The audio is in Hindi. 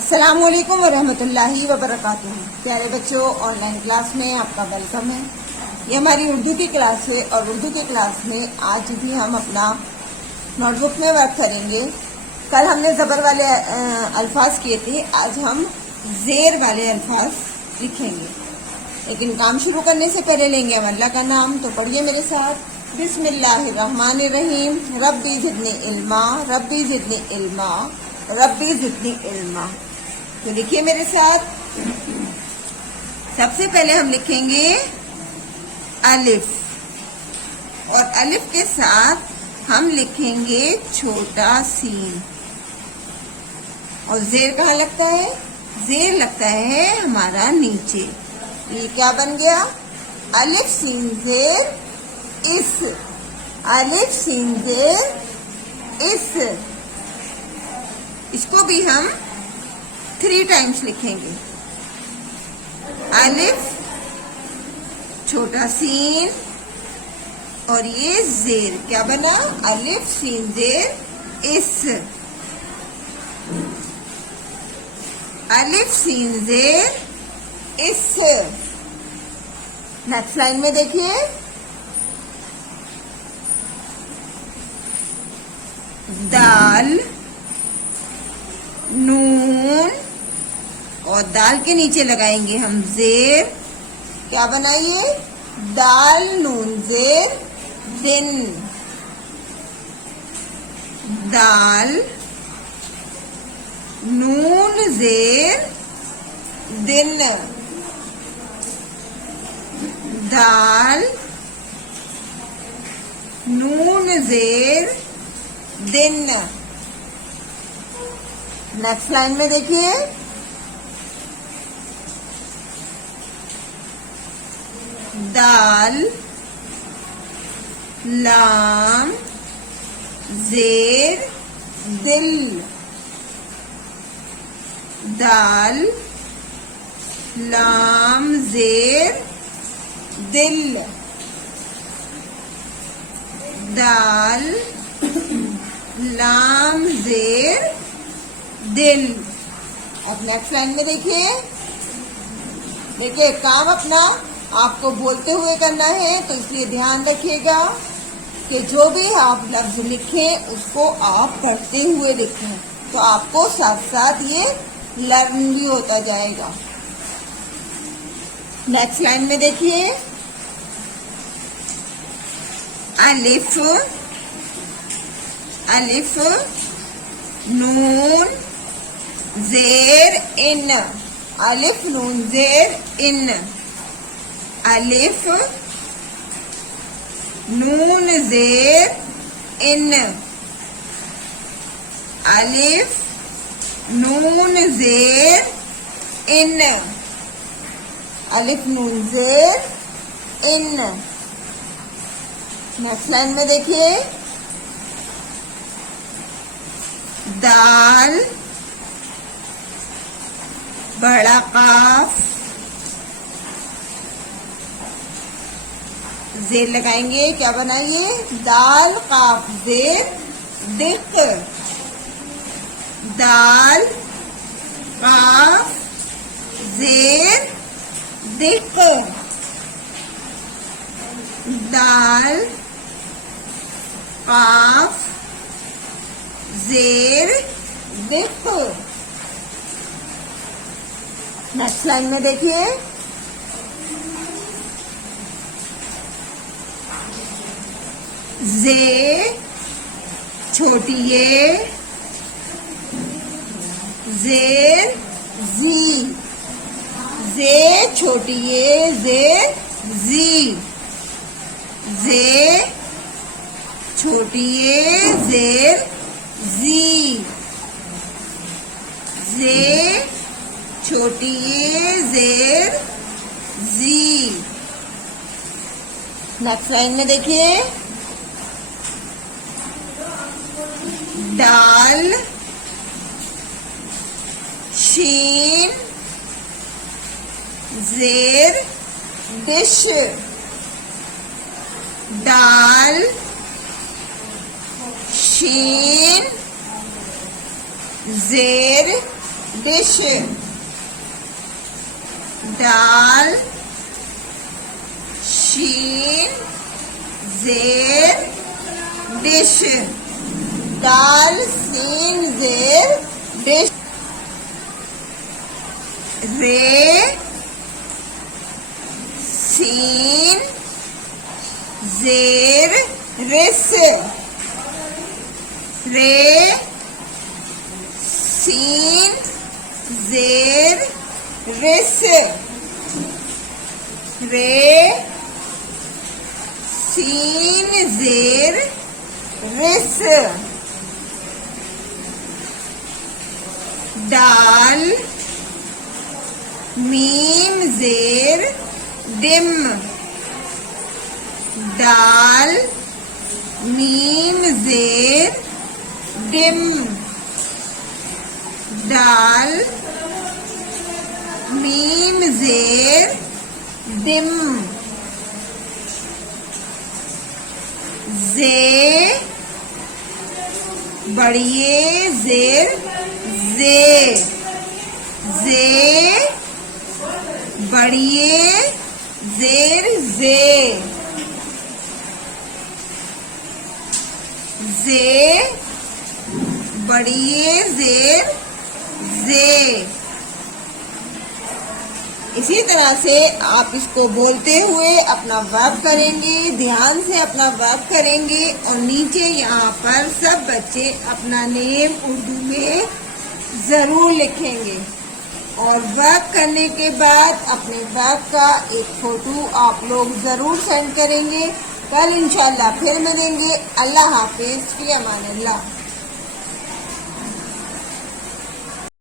अस्सलामुअलैकुम वरहमतुल्लाहि वबरकातुहू। प्यारे बच्चों, ऑनलाइन क्लास में आपका वेलकम है। ये हमारी उर्दू की क्लास है और उर्दू की क्लास में आज भी हम अपना नोटबुक में वर्क करेंगे। कल हमने ज़बर वाले अल्फाज किए थे, आज हम ज़ेर वाले अल्फाज लिखेंगे। लेकिन काम शुरू करने से पहले लेंगे हम अल्लाह का नाम, तो पढ़िए मेरे साथ। बिस्मिल्लाहिर्रहमानिर्रहीम। रब्बी ज़िदनी इल्मा, रब्बी ज़िदनी इल्मा, रब्बी ज़िदनी इल्मा। तो लिखिए मेरे साथ। सबसे पहले हम लिखेंगे अलिफ, और अलिफ के साथ हम लिखेंगे छोटा सीन। और जेर कहाँ लगता है? जेर लगता है हमारा नीचे। ये क्या बन गया? अलिफ सीन जेर इस, अलिफ सीन जेर इस। इसको भी हम 3 टाइम्स लिखेंगे। अलिफ, छोटा सीन और ये जेर क्या बना? अलिफ सीन जेर इस, अलिफ सीन जेर इस। नेक्स्ट लाइन में देखिए, दाल, नून और दाल के नीचे लगाएंगे हम जेर। क्या बनाइए? दाल नून जेर दिन, दाल नून जेर दिन, दाल नून जेर दिन। नेक्स्ट लाइन में देखिए, दाल लाम जेर दिल, दाल लाम जेर दिल, दाल लाम जेर दिल। अब नेक्स्ट लाइन में देखिए, देखिए काम अपना आपको बोलते हुए करना है, तो इसलिए ध्यान रखिएगा कि जो भी आप लफ्ज लिखें उसको आप पढ़ते हुए लिखें, तो आपको साथ साथ ये लर्न भी होता जाएगा। नेक्स्ट लाइन में देखिए, अलिफ, अलिफ नून जेर इन, अलिफ नून जेर इन, अलिफ नून जेर इन, अलिफ नून जेर इन, अलिफ नून जेर इन। नेक्स्ट लाइन में देखिए, दाल, बड़ा काफ, जेर लगाएंगे। क्या बनाइए? दाल काफ जेर दिक, दाल काफ जेर दिक, दाल काफ जेर दिक। नेक्स्ट लाइन में देखिए, जे छोटी ये, जेर जी, जे छोटी ये जेर जी, जे छोटी ये जेर जी, जे छोटी ये जेर जी। नेक्स्ट लाइन में देखिए, दाल शीन जेर डिश, दाल शीन जेर डिश, दाल, शीन जेर डिश, दाल सीन जेर डिश, रे सीन जेर रिस, रे सीन जेर रिस, रे सीन जेर रिस, दाल मीम जेर डिम, दाल मीम जेर डिम, दाल मीम जेर डिम, जे बढ़िए जेर जे, जे बढ़िए जेर जे, जे बढ़िए जेर जे। इसी तरह से आप इसको बोलते हुए अपना वर्क करेंगे, ध्यान से अपना वर्क करेंगे और नीचे यहाँ पर सब बच्चे अपना नेम उर्दू में ज़रूर लिखेंगे और वर्क करने के बाद अपने वर्क का एक फोटो आप लोग ज़रूर सेंड करेंगे। कल इंशाल्लाह फिर मिलेंगे। अल्लाह हाफिज़, फ़ी अमान अल्लाह।